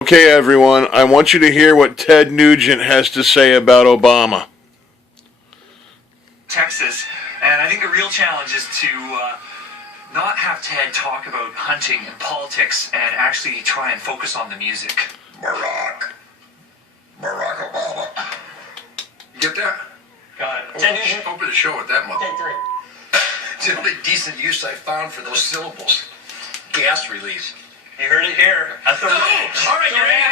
Okay, everyone, I want you to hear what Ted Nugent has to say about Obama. Texas, and I think the real challenge is to not have Ted talk about hunting and politics and actually try and focus on the music. Barack Obama. You get that? Got it. Ted Nugent. Open the show with that mother. Ted 3. It's the only decent use I found for those syllables. Gas release. You heard it here. All right, you're in.